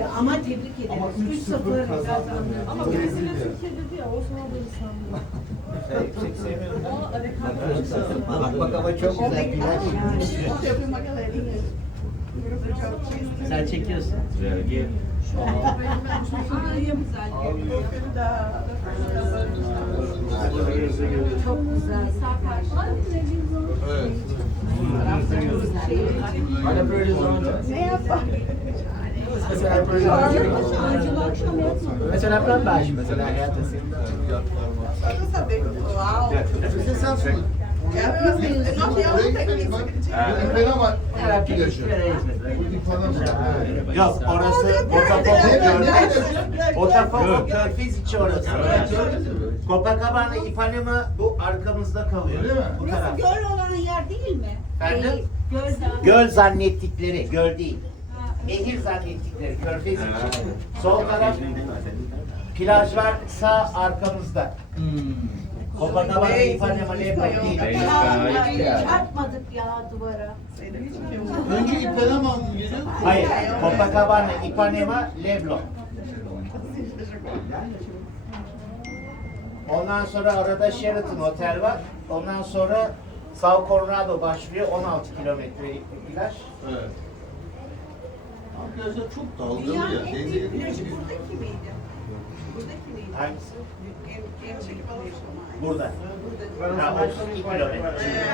Ya ama tebrik ederiz. 3-0 kazandı. Ama birisi de Türkiye dedi ya, o sana böyle sandım. Yüksek sevmiyorum. Bak bak ama çok güzel güler. Sen çekiyorsun. Çok güzel. Çok güzel. Evet. Hala böyle zorunda. o horizonte. Mesela hep böyle Mesela hep ben belki Você sabe. Yok orası Botafogo. Botafogo Körfez içi orası. Copacabana Ipanema bu arkamızda kalıyor. Öyle mi? Bu taraf. göl olan yer değil mi? Efendim? Şey, Göl zannettikleri, göl değil. Nehir zannettikleri Körfez içi. Sol taraf plaj var sağ arkamızda. Copacabana Ipanema değil. Ya, Çarpmadık ya duvara. Önce İpelama mı geliyor? Hayır. Copacabana Ipanema Leblon. Ondan sonra arada Sheraton Otel var. Ondan sonra Sao Coronado başlıyor. 16 kilometrelik bir plaj. Evet. Arkadaşlar çok dalgalı Dünyanın ya. en Denize büyük plajı buradaki miydi? Buradaki miydi? Hangisi? En, en büyük plajı. Burada. Ha, 32 kilometre.